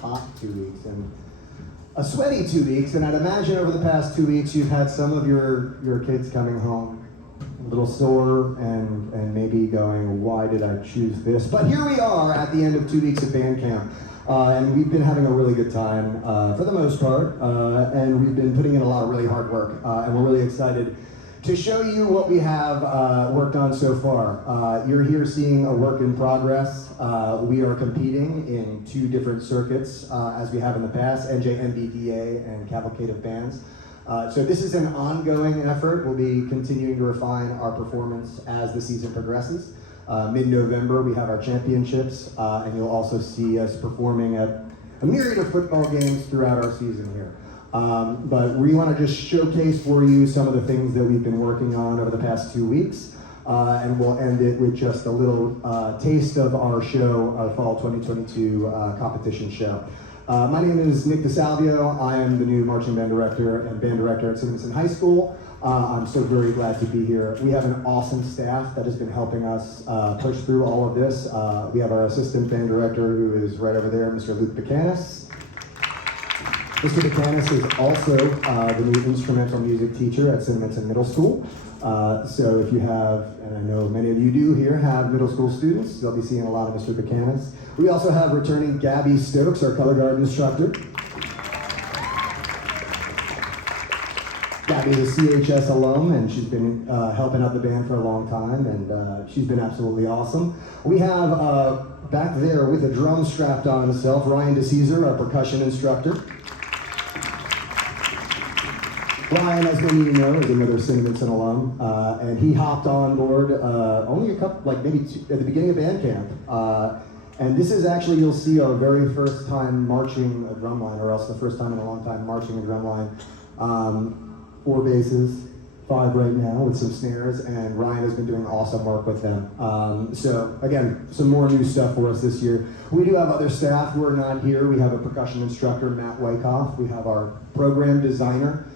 hot 2 weeks and a sweaty 2 weeks, and I'd imagine over the past 2 weeks you've had some of your kids coming home a little sore and maybe going, why did I choose this? But here we are at the end of 2 weeks of band camp, and we've been having a really good time for the most part, and we've been putting in a lot of really hard work, and we're really excited to show you what we have worked on so far. You're here seeing a work in progress. We are competing in 2 different circuits as we have in the past, NJMBDA and Cavalcade of Bands. So this is an ongoing effort. We'll be continuing to refine our performance as the season progresses. Mid-November we have our championships, and you'll also see us performing at a myriad of football games throughout our season here. But we want to just showcase for you some of the things that we've been working on over the past 2 weeks, and we'll end it with just a little taste of our show, our Fall 2022 competition show. My name is Nick DeSalvio. I am the new marching band director and band director at Stevenson High School. I'm so very glad to be here. We have an awesome staff that has been helping us push through all of this. We have our assistant band director, who is right over there, Mr. Luke Buchanan. Mr. Buchanan is also the new instrumental music teacher at Cinnamon Middle School. So if you have, and I know many of you do here, have middle school students, you'll be seeing a lot of Mr. Buchanan. We also have returning Gabby Stokes, our color guard instructor. Gabby is a CHS alum, and she's been helping out the band for a long time, and she's been absolutely awesome. We have back there with a drum strapped on himself, Ryan DeCesar, our percussion instructor. Ryan, as many of you know, is another Cinnamon alum, and he hopped on board only a couple, like maybe at the beginning of band camp. And this is actually, you'll see, our very first time marching a drumline, or else the first time in a long time marching a drumline. 4 basses, 5 right now with some snares, and Ryan has been doing awesome work with them. So again, some more new stuff for us this year. We do have other staff who are not here. We have a percussion instructor, Matt Wyckoff. We have our program designer,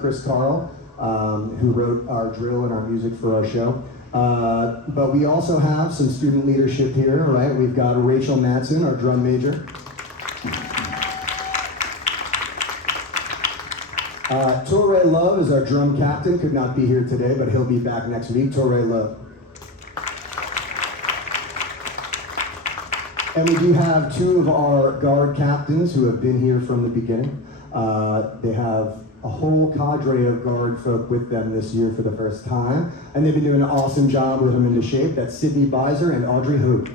Chris Carl, who wrote our drill and our music for our show. But we also have some student leadership here, right? We've got Rachel Madsen, our drum major. Torre Love is our drum captain, could not be here today, but he'll be back next week. Torre Love. And we do have 2 of our guard captains who have been here from the beginning. They have a whole cadre of guard folk with them this year for the first time, and they've been doing an awesome job with them into shape. That's Sydney Beiser and Audrey Hoop.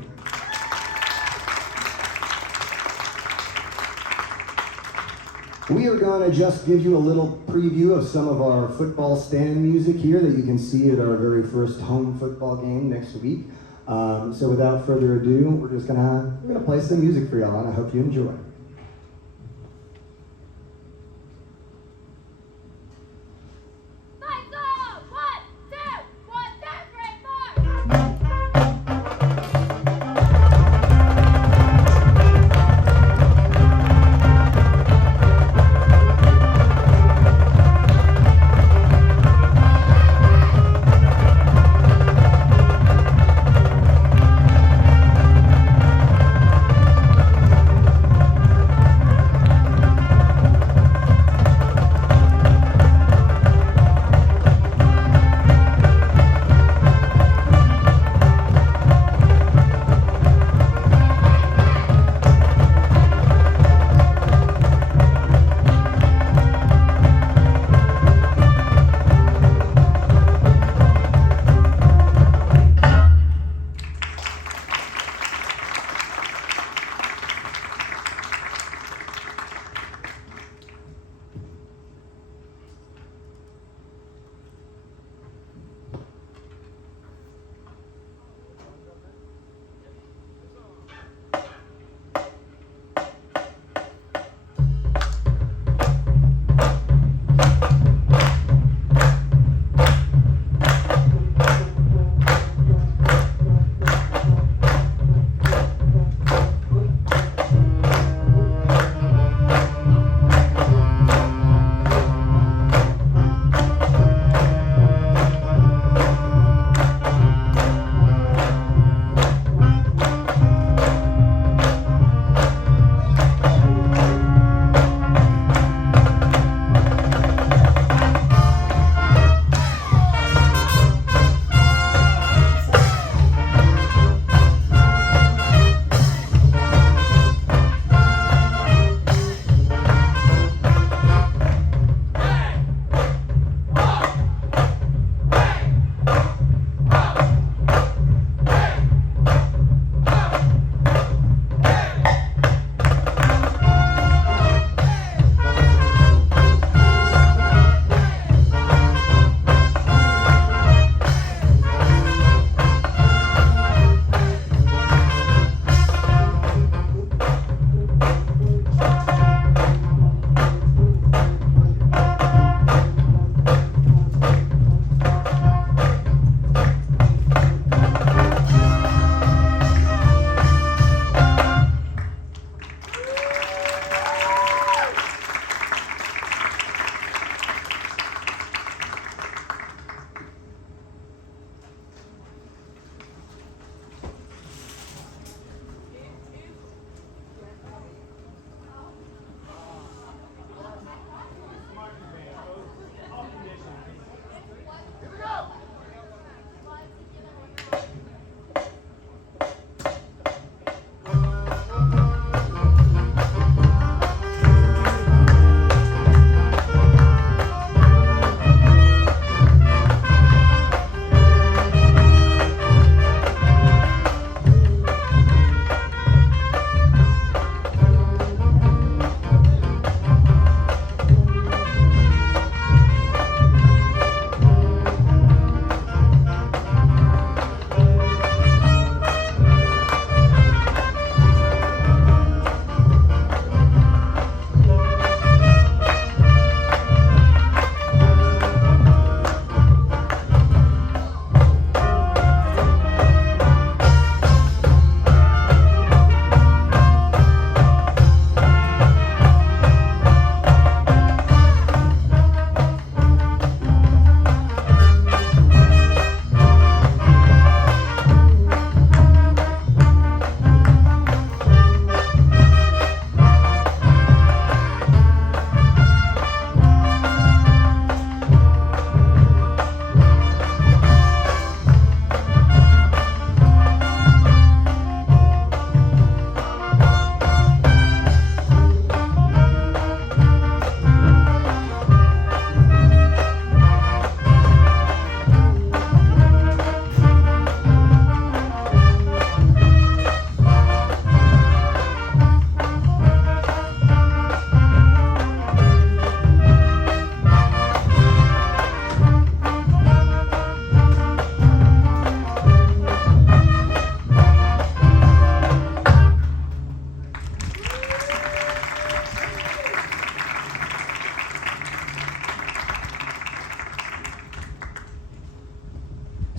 We are going to just give you a little preview of some of our football stand music here that you can see at our very first home football game next week. So without further ado, we're just gonna play some music for y'all, and I hope you enjoy.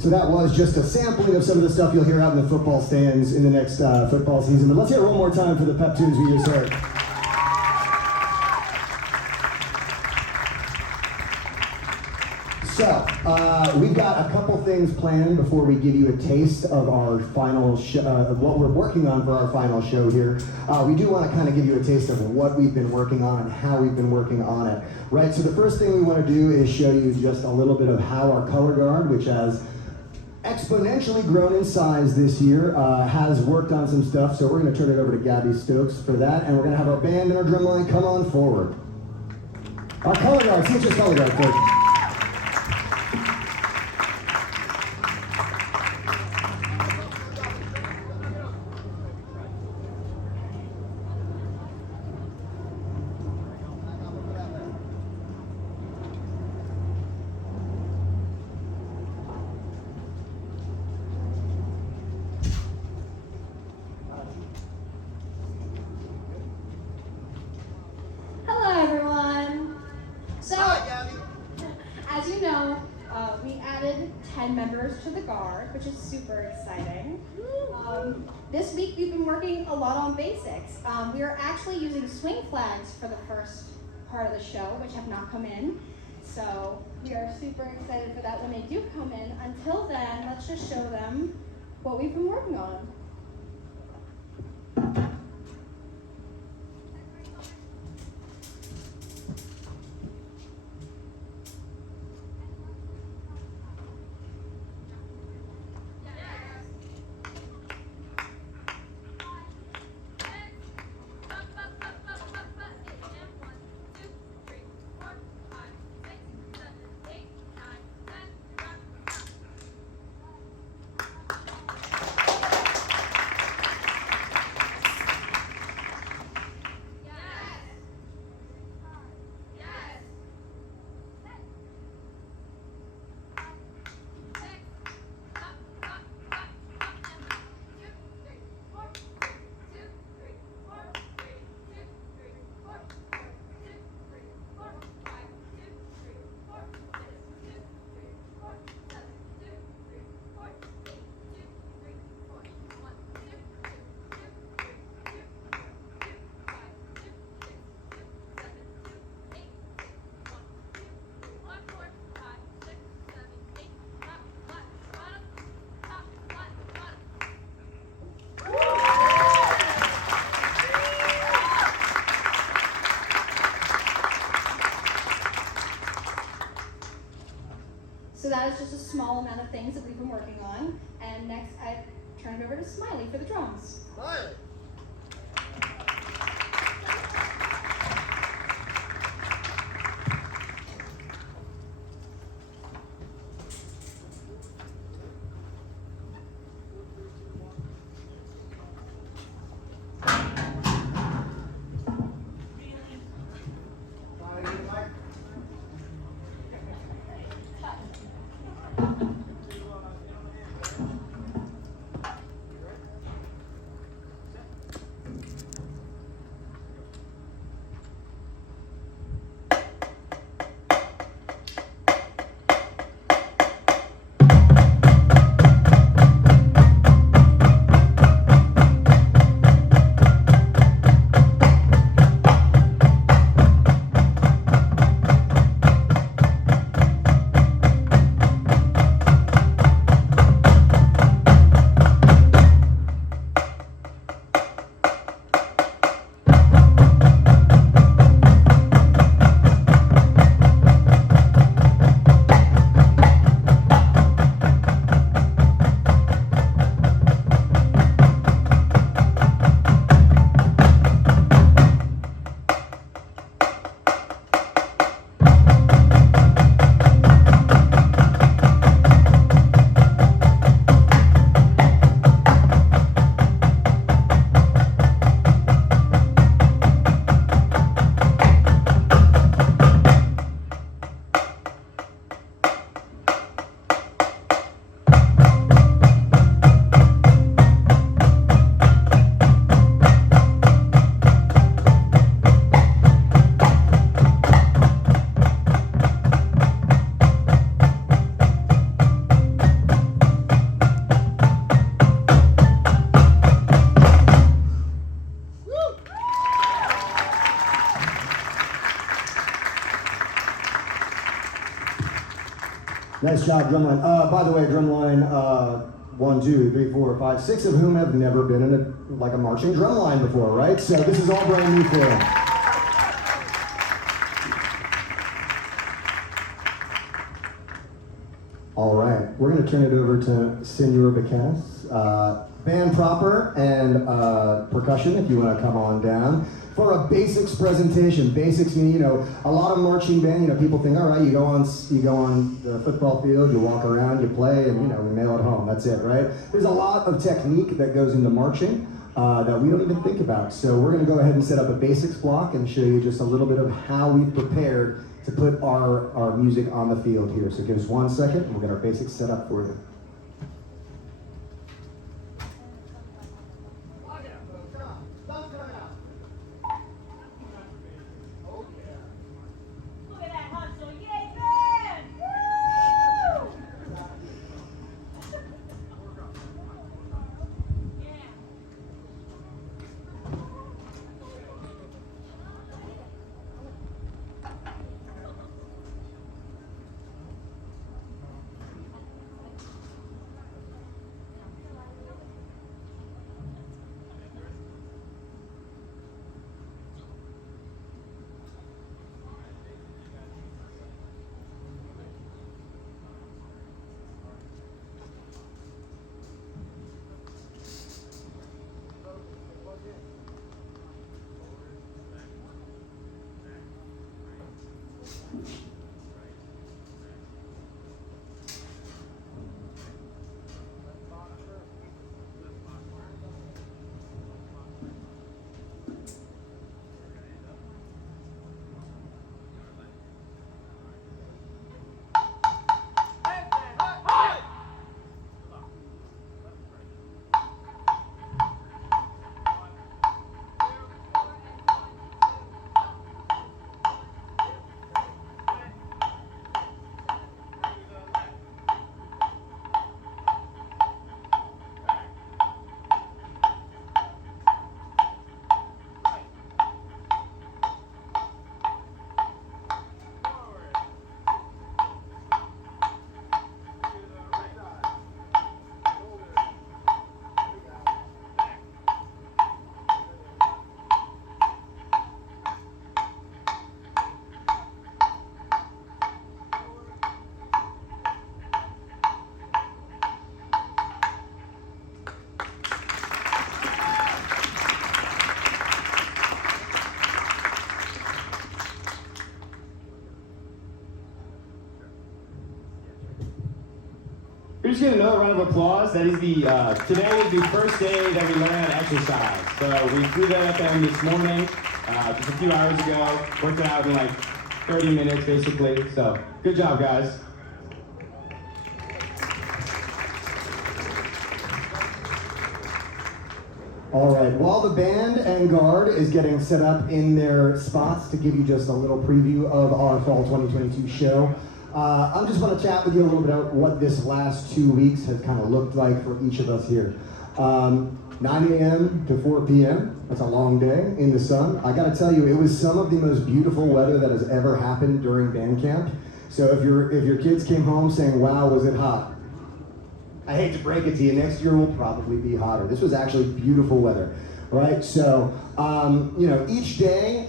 So that was just a sampling of some of the stuff you'll hear out in the football stands in the next football season. But let's hear it one more time for the pep tunes we just heard. So, we've got a couple things planned before we give you a taste of our final show, of what we're working on for our final show here. We do want to kind of give you a taste of what we've been working on and how we've been working on it. Right, so the first thing we want to do is show you just a little bit of how our color guard, which has exponentially grown in size this year, has worked on some stuff. So we're going to turn it over to Gabby Stokes for that, and we're going to have our band and our drum line come on forward. Our color guard, CHS color guard, first. As you know, we added 10 members to the Guard, which is super exciting. This week we've been working a lot on basics. We are actually using swing flags for the first part of the show, which have not come in. So we are super excited for that when they do come in. Until then, let's just show them what we've been working on. So that is just a small amount of things that we've been working on. And next, I turn it over to Smiley for the drums. Smiley. Nice job, drumline. By the way, drumline 1, 2, 3, 4, 5, 6 of whom have never been in a marching drumline before, right? So this is all brand new for them. All right, we're going to turn it over to Senor Buchanas, band proper and percussion, if you want to come on down, for a basics presentation. Basics mean, a lot of marching band, people think, all right, you go on the football field, you walk around, you play, and we mail it home. That's it, right? There's a lot of technique that goes into marching that we don't even think about. So we're going to go ahead and set up a basics block and show you just a little bit of how we've prepared to put our music on the field here. So give us 1 second and we'll get our basics set up for you. We're just getting another round of applause. That is today is the first day that we learn how to exercise. So we threw that at them this morning, just a few hours ago. Worked it out in like 30 minutes, basically. So good job, guys. All right, while the band and guard is getting set up in their spots to give you just a little preview of our Fall 2022 show, I just want to chat with you a little bit about what this last 2 weeks has kind of looked like for each of us here. 9 a.m. to 4 p.m., that's a long day in the sun. I gotta tell you, it was some of the most beautiful weather that has ever happened during band camp. So if your kids came home saying, wow, was it hot? I hate to break it to you, next year will probably be hotter. This was actually beautiful weather, right? So, each day,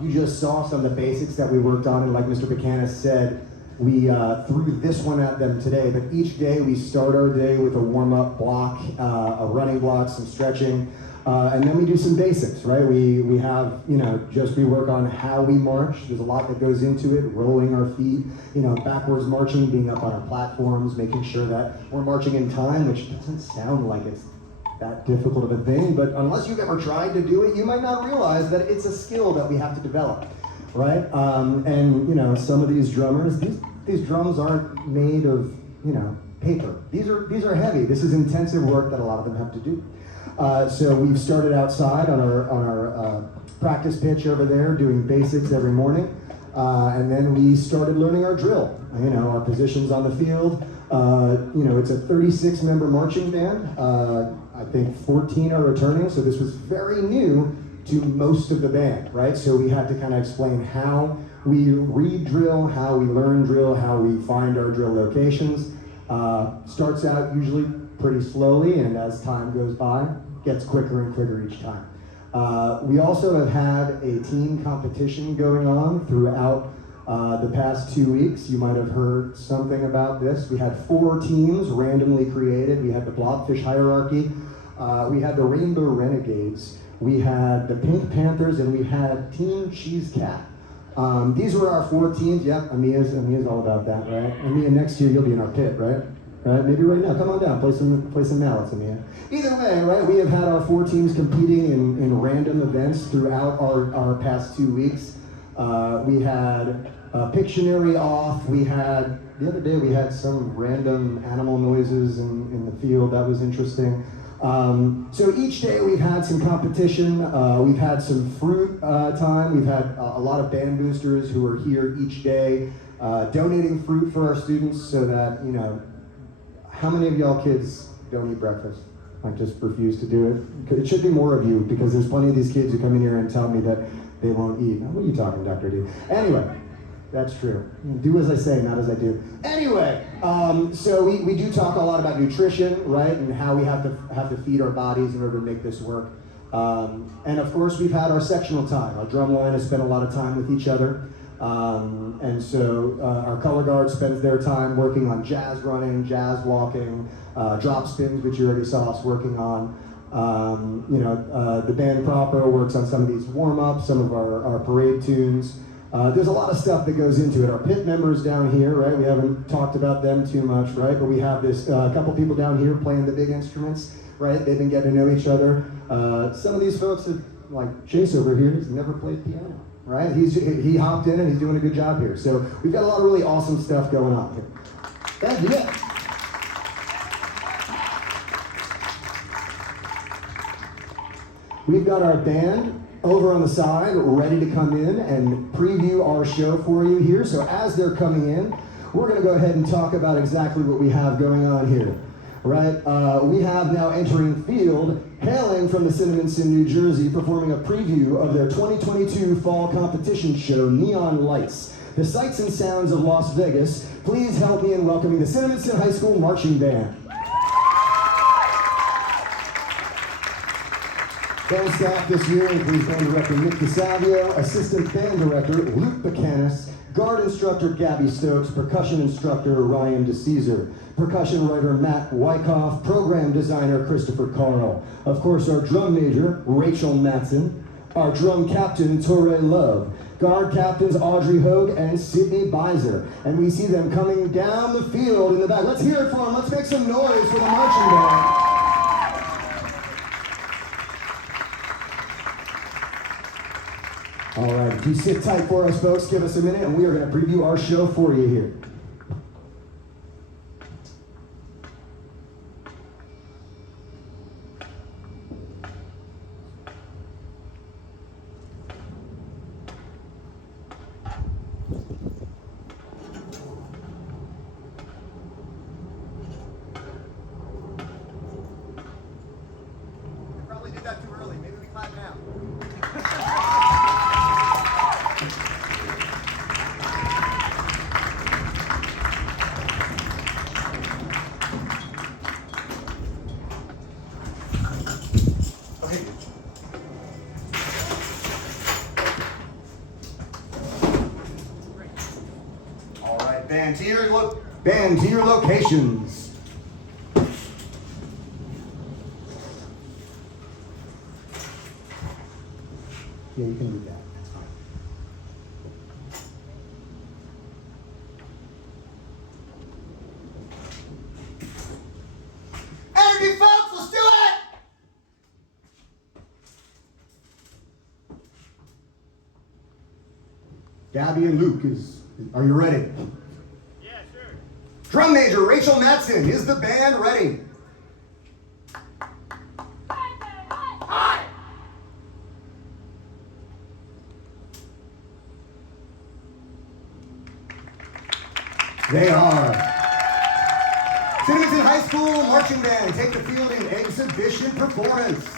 you just saw some of the basics that we worked on, and like Mr. Buchanan said, we threw this one at them today, but each day we start our day with a warm-up block, a running block, some stretching, and then we do some basics, right? We have, we work on how we march. There's a lot that goes into it, rolling our feet, backwards marching, being up on our platforms, making sure that we're marching in time, which doesn't sound like it's that difficult of a thing, but unless you've ever tried to do it, you might not realize that it's a skill that we have to develop, right? And some of these drummers, these drums aren't made of, paper. These are heavy. This is intensive work that a lot of them have to do. So we've started outside on our practice pitch over there, doing basics every morning, and then we started learning our drill. Our positions on the field. It's a 36-member marching band. I think 14 are returning, so this was very new to most of the band, right? So we had to kind of explain how we read drill, how we learn drill, how we find our drill locations. Starts out usually pretty slowly, and as time goes by, gets quicker and quicker each time. We also have had a team competition going on throughout the past 2 weeks. You might have heard something about this. We had 4 teams randomly created. We had the Blobfish Hierarchy, we had the Rainbow Renegades, we had the Pink Panthers, and we had Team Cheese Cat. These were our 4 teams. Yep, Amia's all about that, right? Amia, next year you'll be in our pit, right? Right? Maybe right now. Come on down, play some mallets, Amia. Either way, right? We have had our 4 teams competing in random events throughout our past 2 weeks. We had Pictionary off. We had, the other day we had some random animal noises in the field. That was interesting. So each day we've had some competition. We've had some fruit time. We've had a lot of band boosters who are here each day donating fruit for our students so that, you know, how many of y'all kids don't eat breakfast? I just refuse to do it. It should be more of you, because there's plenty of these kids who come in here and tell me that they won't eat. Now, what are you talking, Dr. D? Anyway, that's true. Do as I say, not as I do. Anyway, so we do talk a lot about nutrition, right, and how we have to feed our bodies in order to make this work. And of course, we've had our sectional time. Our drum line has spent a lot of time with each other. And so our color guard spends their time working on jazz running, jazz walking, drop spins, which you already saw us working on. The band proper works on some of these warm-ups, some of our parade tunes. There's a lot of stuff that goes into it. Our pit members down here, right? We haven't talked about them too much, right? But we have this couple people down here playing the big instruments, right? They've been getting to know each other. Some of these folks, like Chase over here, has never played piano. Right? He hopped in and he's doing a good job here. So we've got a lot of really awesome stuff going on here. Thank you. We've got our band over on the side ready to come in and preview our show for you here. So as they're coming in, we're going to go ahead and talk about exactly what we have going on here. Right? We have now entering field, hailing from the Cinnaminson, New Jersey, performing a preview of their 2022 fall competition show, Neon Lights, the sights and sounds of Las Vegas. Please help me in welcoming the Cinnaminson High School Marching Band. Band staff this year includes band director Nick DeSavio, assistant band director Luke Buchanan, guard instructor Gabby Stokes, percussion instructor Ryan DeCesar, percussion writer Matt Wyckoff, program designer Christopher Carl, of course our drum major Rachel Matson, our drum captain Torre Love, guard captains Audrey Hogue and Sydney Beiser, and we see them coming down the field in the back. Let's hear it for them. Let's make some noise for the marching band. All right, if you sit tight for us, folks, give us a minute, and we are going to preview our show for you here. Probably did that too early. Maybe we clap now. Okay. All right, band to your locations. Yeah, you can do that. Energy, folks, let's do it! Gabby and Luke, are you ready? Yeah, sure. Drum major Rachel Matson, is the band ready? They are. Cinnaminson High School Marching Band take the field in exhibition performance.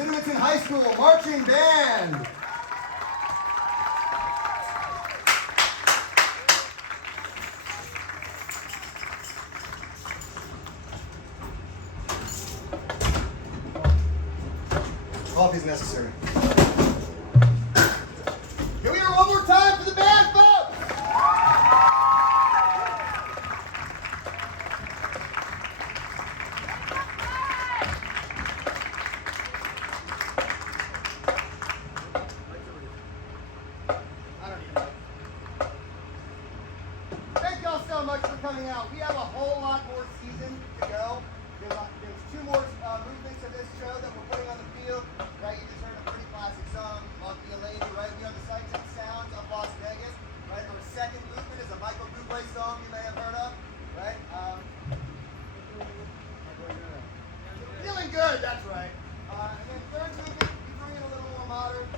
Cinnamon High School Marching Band. Coffee is necessary. Can we hear one more time for the band, folks? Thank y'all so much for coming out. We have a whole lot more season to go. There's two more movements of this show that we're putting on the field. Right, you just heard a pretty classic song, Monkey and Lady, right? We are the sights and sounds of Las Vegas. Right, our second movement is a Michael Bublé song you may have heard of. Right? Feeling good, that's right. And then third movement, we bring in a little more modern.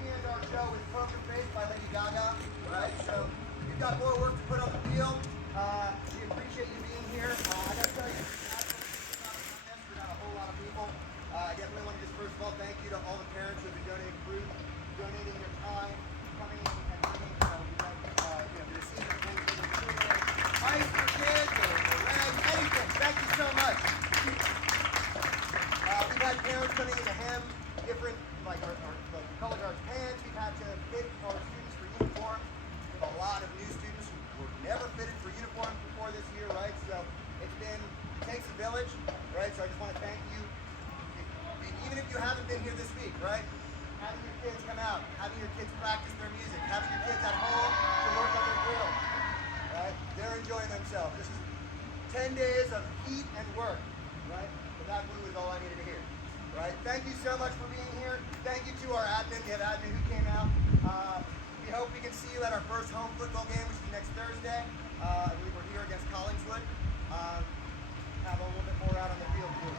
We end our show with Poker Face by Lady Gaga. Right? So we've got more work to put on the field. We appreciate you being here. I gotta tell you, we're not a whole lot of people. I definitely want to just first of all thank you to all the parents who have been donating food, donating your time, coming in and bringing, the season things that we're doing, ice for kids or red, anything. Thank you so much. We've had parents coming in to hem different, like our color guards pants. We've had to fit our students for uniforms. We have a lot of new students who were never fitted for uniforms before this year, right? So it takes a village, right? So I just want to thank you. And even if you haven't been here this week, right? Having your kids come out, having your kids practice their music, having your kids at home to work on their drill, right? They're enjoying themselves. This is 10 days of heat and work, right? But that blue is all I needed to hear, right? Thank you so much for being here. Thank you to our admin. We have admin who came out. We hope we can see you at our first home football game, which is next Thursday. I believe we're here against Collingswood. Have a little bit more out on the field for